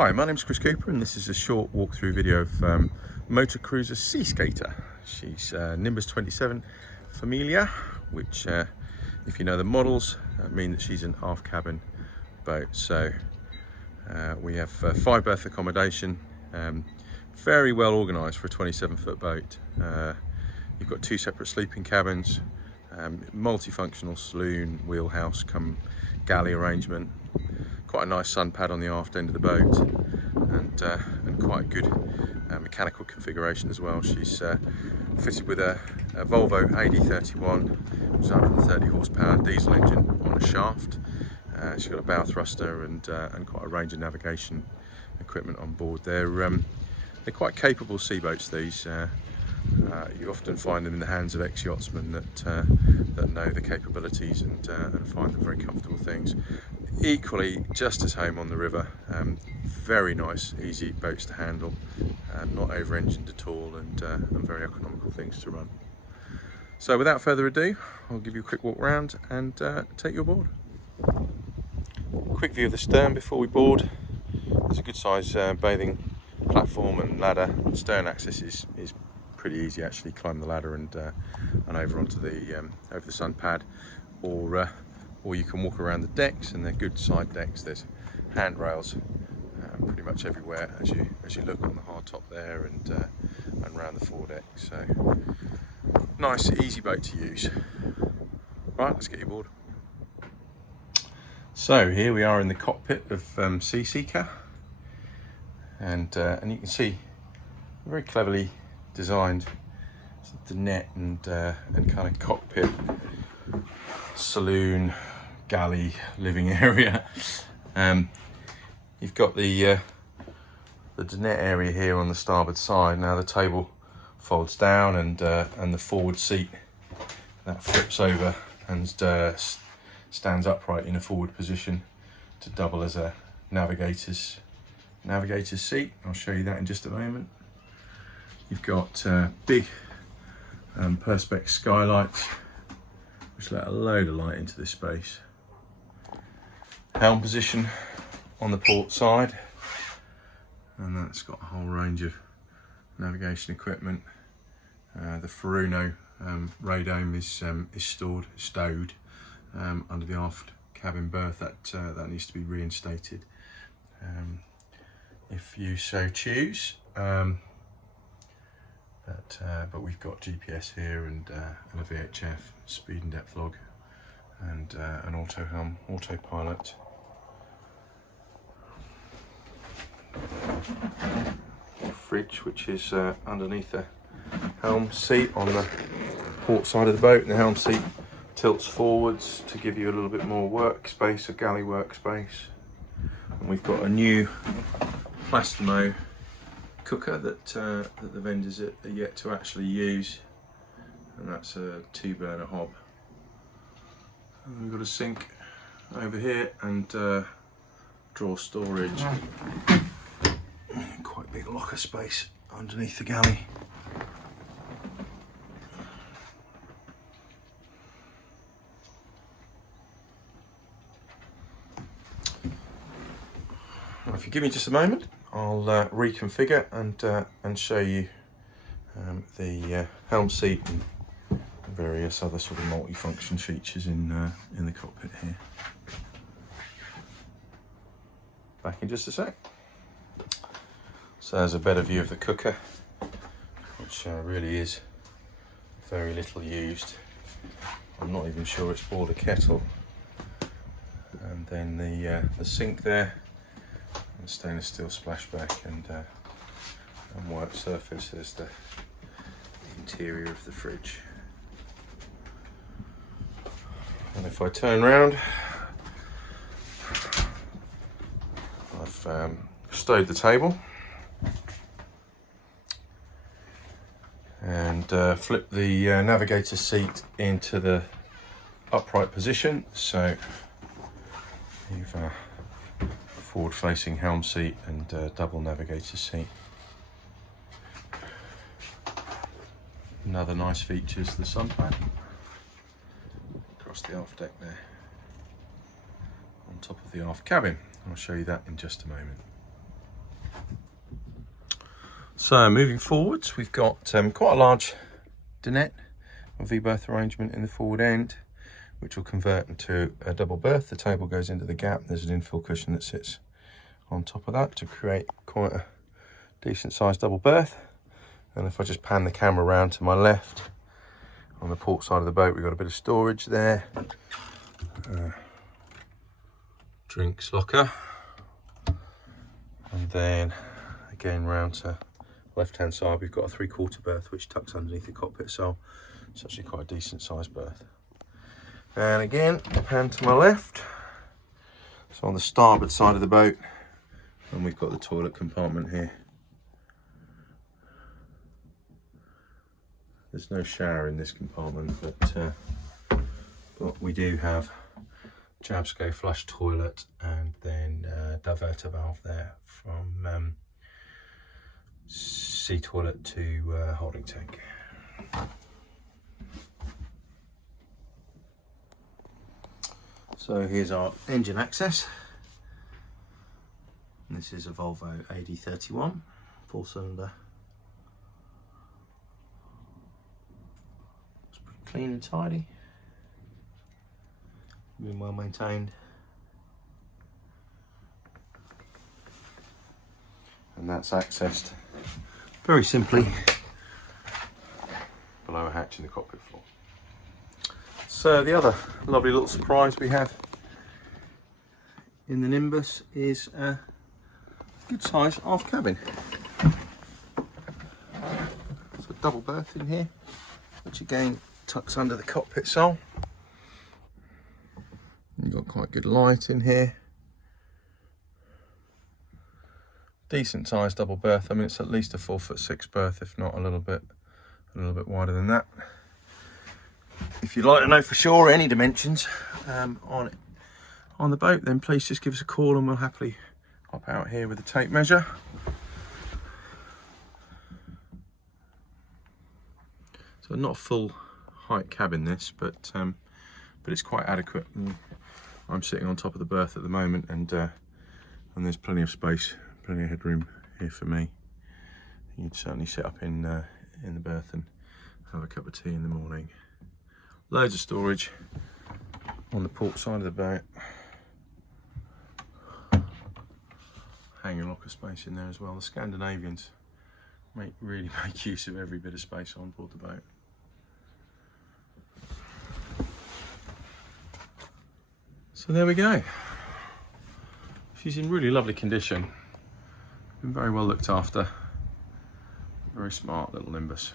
Hi, my name's Chris Cooper and this is a short walkthrough video of Motor Cruiser Sea Skater. She's Nimbus 27 Familia, which if you know the models, mean that she's an aft cabin boat. So we have 5-berth accommodation, very well organised for a 27-foot boat. You've got 2 separate sleeping cabins, multifunctional saloon, wheelhouse come galley arrangement. Quite a nice sun pad on the aft end of the boat, and quite a good mechanical configuration as well. She's fitted with a Volvo AD31, which is 130 horsepower diesel engine on a shaft. She's got a bow thruster and quite a range of navigation equipment on board. They're quite capable sea boats, these. You often find them in the hands of ex-yachtsmen that know the capabilities and find them very comfortable things. Equally, just as home on the river, very nice, easy boats to handle, not over-engined at all, and very economical things to run. So without further ado, I'll give you a quick walk around and take you aboard. Quick view of the stern before we board. There's a good size bathing platform and ladder. Stern access is pretty easy actually. Climb the ladder and over onto the over the sun pad, or you can walk around the decks, and they're good side decks. There's handrails pretty much everywhere as you look on the hard top there and around the foredeck. So nice, easy boat to use. Right, let's get you aboard. So here we are in the cockpit of Sea Seeker, and you can see very cleverly designed the net and kind of cockpit, saloon, galley, living area. You've got the dinette area here on the starboard side. Now the table folds down and the forward seat that flips over and stands upright in a forward position to double as a navigator's seat. I'll show you that in just a moment. You've got big perspex skylights which let a load of light into this space. Helm position on the port side, and that's got a whole range of navigation equipment. The Furuno radome is stowed under the aft cabin berth. That needs to be reinstated if you so choose. But we've got GPS here and a VHF, speed and depth log, and an auto helm, autopilot. Fridge, which is underneath the helm seat on the port side of the boat, and the helm seat tilts forwards to give you a little bit more workspace, a galley workspace. And we've got a new Plastimo cooker that the vendors are yet to actually use, and that's a 2-burner hob. And we've got a sink over here and drawer storage. Quite big locker space underneath the galley. Well, if you give me just a moment, I'll reconfigure and show you the helm seat and various other sort of multi-function features in the cockpit here. Back in just a sec. So there's a better view of the cooker, which really is very little used. I'm not even sure it's boiled a kettle. And then the sink there, the stainless steel splashback and white surface as the interior of the fridge. And if I turn round, I've stowed the table and flip the navigator seat into the upright position. So you've forward-facing helm seat and double navigator seat. Another nice feature is the sun pad across the aft deck there, on top of the aft cabin. I'll show you that in just a moment. So moving forwards, we've got quite a large dinette or V-berth arrangement in the forward end, which will convert into a double berth. The table goes into the gap. There's an infill cushion that sits on top of that to create quite a decent sized double berth. And if I just pan the camera around to my left, on the port side of the boat, we've got a bit of storage there. Drinks locker. And then again round to left hand side, we've got a 3/4 berth which tucks underneath the cockpit, so it's actually quite a decent sized berth. And again, pan to my left, so on the starboard side of the boat, and we've got the toilet compartment here. There's no shower in this compartment, but we do have Jabsco flush toilet and then diverter valve there from sea toilet to holding tank. So here's our engine access. And this is a Volvo AD31 4 cylinder. It's pretty clean and tidy. Been well maintained. And that's accessed very simply below a hatch in the cockpit floor. So the other lovely little surprise we have in the Nimbus is a good size aft cabin. So a double berth in here, which again tucks under the cockpit sole. You've got quite good light in here. Decent sized double berth. I mean, it's at least a 4'6" berth, if not a little bit wider than that. If you'd like to know for sure any dimensions on the boat, then please just give us a call and we'll happily hop out here with a tape measure. So not a full height cabin this, but it's quite adequate. I'm sitting on top of the berth at the moment, and there's plenty of space, plenty of headroom here for me. You'd certainly sit up in the berth and have a cup of tea in the morning. Loads of storage on the port side of the boat. Hanger locker space in there as well. The Scandinavians really make use of every bit of space on board the boat. So there we go. She's in really lovely condition. Been very well looked after. Very smart little Nimbus.